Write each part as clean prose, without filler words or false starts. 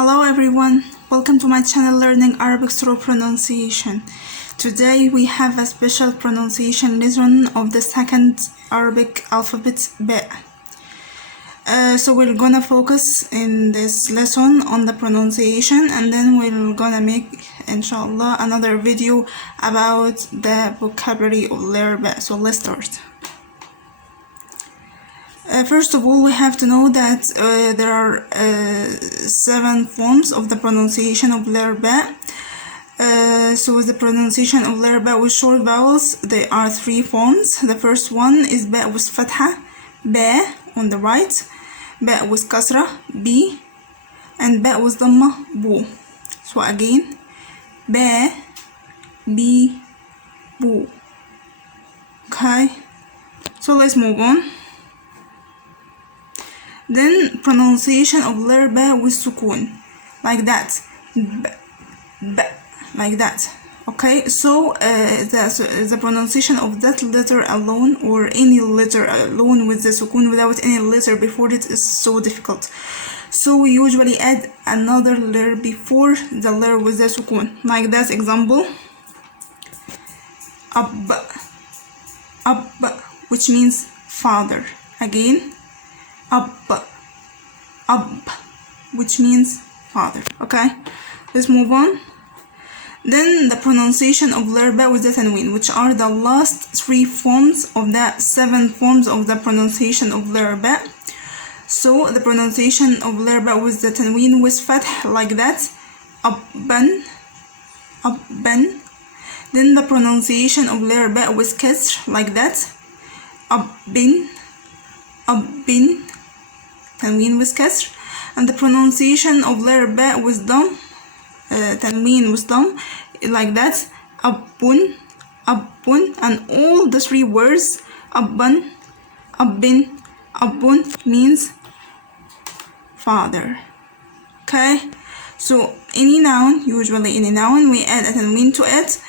Hello everyone, welcome to my channel Learning Arabic Through Pronunciation. Today we have a special pronunciation lesson of the second Arabic alphabet B. So we're gonna focus in this lesson on the pronunciation, and then we're gonna make inshallah another video about the vocabulary of letter B. So let's start. First of all, we have to know that there are 7 forms of the pronunciation of letter B. So the pronunciation of letter B with short vowels, there are 3 forms. The first one is B with fatha, B on the right, B with kasra, B, and B with dhamma, bu. So again, B, B, bu. Okay, so let's move on. Then pronunciation of letter B with sukun, like that, b, b, like that. Okay, so the pronunciation of that letter alone, or any letter alone with the sukun without any letter before it, is so difficult. So we usually add another letter before the letter with the sukun, like that. Example, ab, ab, which means father. Again, ab, which means father. Okay, let's move on. Then the pronunciation of letter B with the tanween, which are the last 3 forms of the 7 forms of the pronunciation of letter B. So the pronunciation of letter B with the tanween with fath, like that, abban, abban. Then the pronunciation of letter B with kasr, like that, abbin, abbin, tanween with kasr. And the pronunciation of letter B with dam, tanween with dam, like that, abbun, abbun. And all the 3 words, abban, abbin, abbun, means father. Okay, so any noun, usually any noun, we add a tanween to it,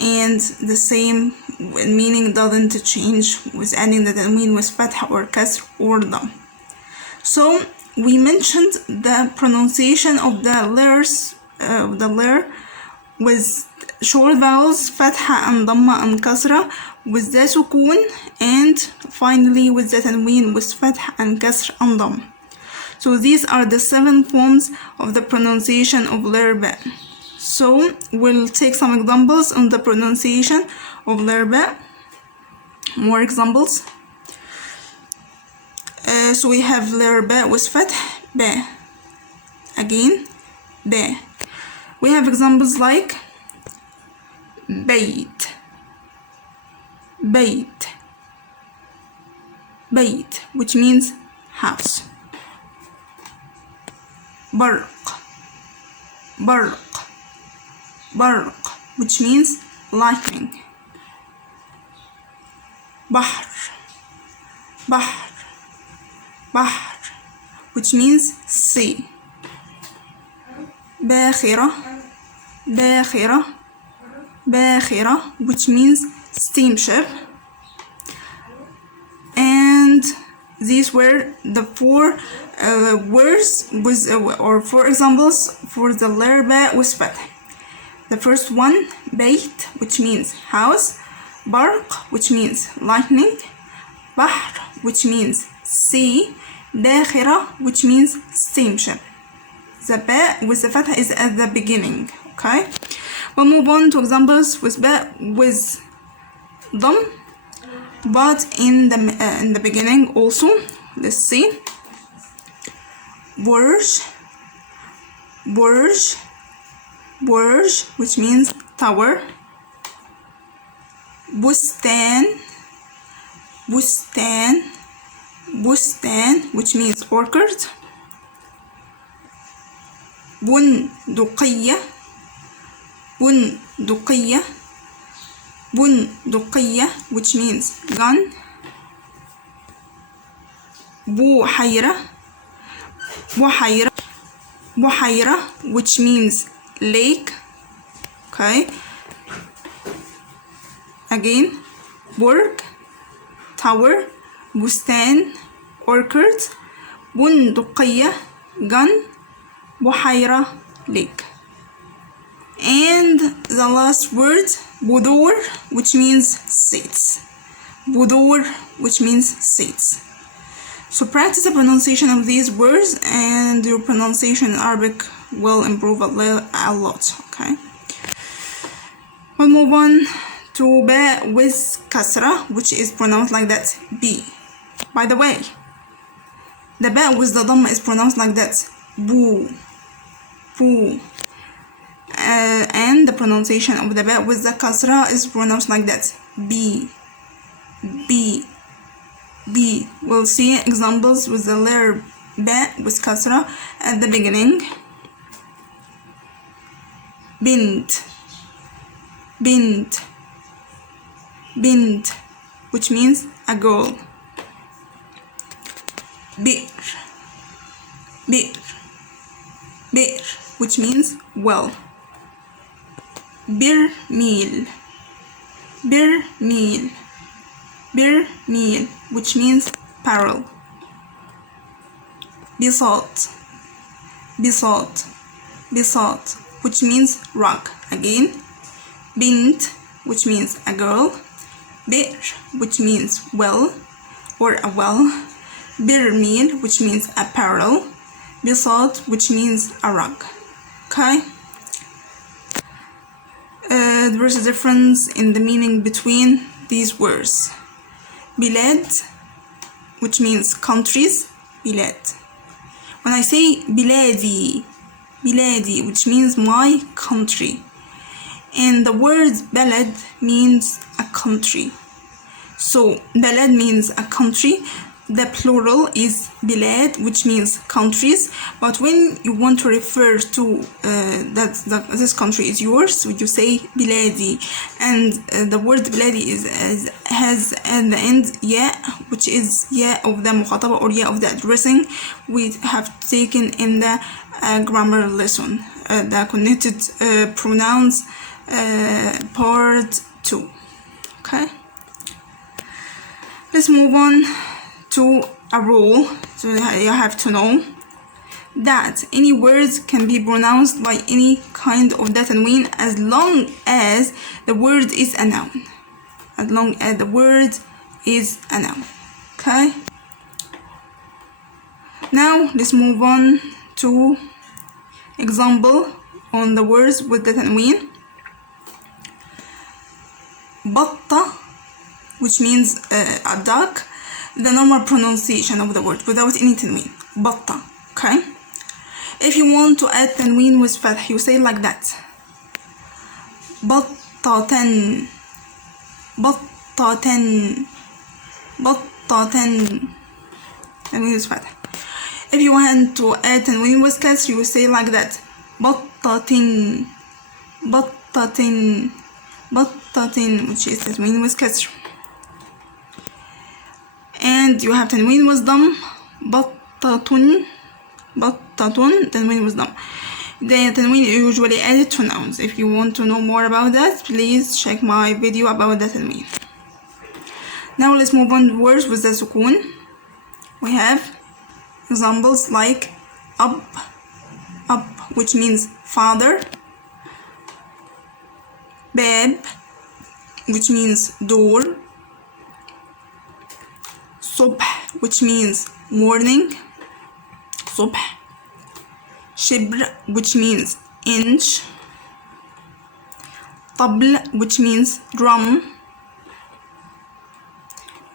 and the same meaning doesn't change with adding the tanween with fatha or kasr or dam. So we mentioned the pronunciation of the letters, the letter with short vowels, fatha and dhamma and kasra, with the sukun, and finally with the tanween with fatha and kasr and dhamma. So these are the 7 forms of the pronunciation of letter B. So we'll take some examples on the pronunciation of letter B. More examples. So we have letter B with fatha, B. Again, B. We have examples like bayt, bayt, bayt, which means house. Barq, barq, barq, which means lightning. Bahr, bahr, bahr, which means sea. Bakhira, bakhira, bakhira, which means steamship. And these were the 4 words with or 4 examples for the letter B with fatha. The first one, bayt, which means house, barq, which means lightning, bahr, which means sea, bakhira, which means steamship. The B with the fatha is at the beginning. Okay, we'll move on to examples with B with dam, but in the beginning also. Let's see. Burj, burj, burj, which means tower. Bustan, bustan, bustan, which means orchard. بندقية, بندقية, بندقية, which means gun. بحيرة, بحيرة, بحيرة, which means lake. Okay, again, burg, tower, bustan, orchard, بندقية, gun, بحيرة lake. And the last word بذور, which means seeds. بذور, which means seeds. So practice the pronunciation of these words and your pronunciation in Arabic will improve a lot. Okay. We'll move on to ba with kasra, which is pronounced like that, b. By the way, the ba with the dhamma is pronounced like that, boo, boo. And the pronunciation of the ba with the kasra is pronounced like that, b, b, b. We'll see examples with the letter ba with kasra at the beginning. Bint, bint, bint, which means a girl. Bir, bir, bir, which means well. Birmil, birmil, birmil, which means peril. Bisat, bisat, bisat, which means rock. Again, bint, which means a girl. Bir, which means well or a well. Birmil, which means a peril. Bisat, which means a rock. Okay. There is a difference in the meaning between these words. Bilad, which means countries. Bilad. When I say biladi, biladi, which means my country, and the word balad means a country. So balad means a country. The plural is bilad, which means countries. But when you want to refer to this country is yours, so you say biladi, and the word biladi has at the end ya, which is ya of the mukhataba or ya of the addressing. We have taken in the grammar lesson, the connected pronouns part 2. Okay. Let's move on to a rule. So you have to know that any words can be pronounced by any kind of tanween as long as the word is a noun. As long as the word is a noun. Okay. Now let's move on to example on the words with the tanween. Batta, which means a duck. The normal pronunciation of the word without any tanween. Batta. Okay. If you want to add tanween with fath, you say like that. Battatan, battatan, battatan. Tanween with fath. If you want to add tanween with kasr, you say like that. Battatin, battatin, battatin, which is tanween with kasr. And you have tanween with dam, battatun, battatun, tanween with dam. The tanween is usually added to nouns. If you want to know more about that, please check my video about the tanween. Now let's move on to words with the sukun. We have examples like ab, ab, which means father. Bab, which means door. Subh, which means morning. Subh. Shibr, which means inch. Tabl, which means drum.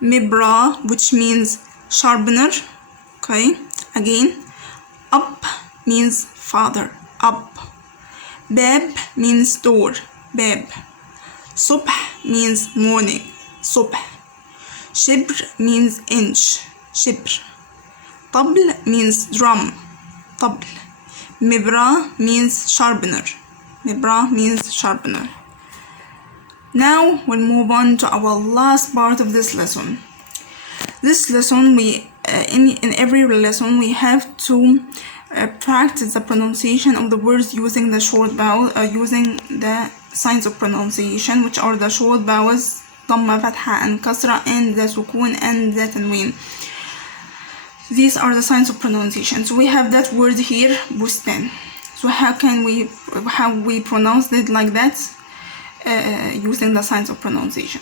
Mibra, which means sharpener. Okay, again. Up means father. Up. Bab means door. Bab. Subh means morning. Subh. Shibr means inch. Shibr. Tabl means drum. Tabl. Mibra means sharpener. Mibra means sharpener. Now we'll move on to our last part of this lesson. This lesson, in every lesson we have to practice the pronunciation of the words using the short vowel, using the signs of pronunciation, which are the short vowels, dhamma, fatha, and kasra, and the sukun and the tanween. These are the signs of pronunciation. So we have that word here, bustan. So how we pronounce it like that? Using the signs of pronunciation.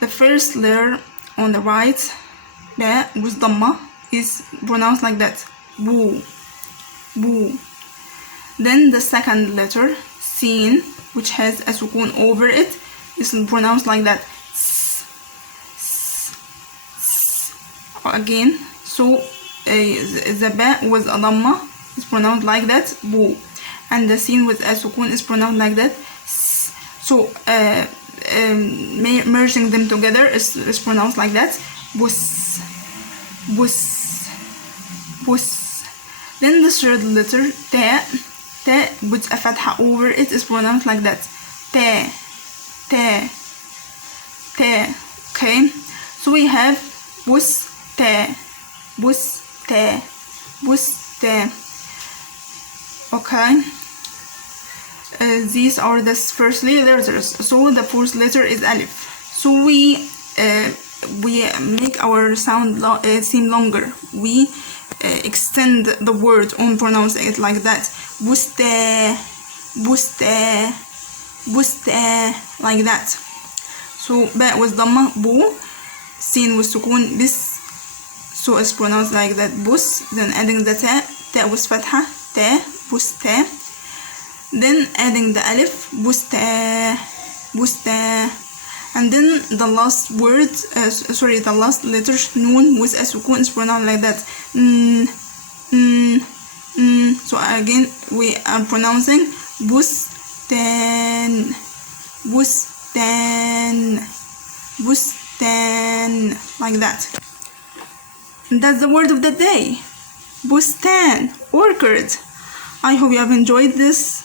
The first letter on the right, ba with dhamma, is pronounced like that, bu, bu. Then the second letter, sin, which has a sukun over it, is pronounced like that, s, s, s. Again, so the ba with a dhamma is pronounced like that, bu, and the sin with a sukun is pronounced like that, s. So merging them together is pronounced like that, bus, bus, bus. Then the third letter, ta, ta with a fatha over it is pronounced like that, ta, ta, ta. Okay, so we have bus, ta, bus, ta, bus, ta. Okay, these are the first letters. So the fourth letter is alif. So we make our sound seem longer. We extend the word on pronouncing it like that, buste, buste, buste, like that. So ba with dhamma, bu, sin with sukun, bis. So it's pronounced like that, bus. Then adding the ta, ta with fatha, ta, buste. Then adding the alif, busta, busta. And then the last word, the last letter, noon with a sukun is pronounced like that, So again, we are pronouncing bustan, bustan, bustan, like that. And that's the word of the day, bustan, orchid. I hope you have enjoyed this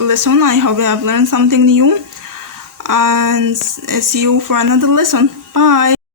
lesson. I hope you have learned something new, and see you for another lesson. Bye.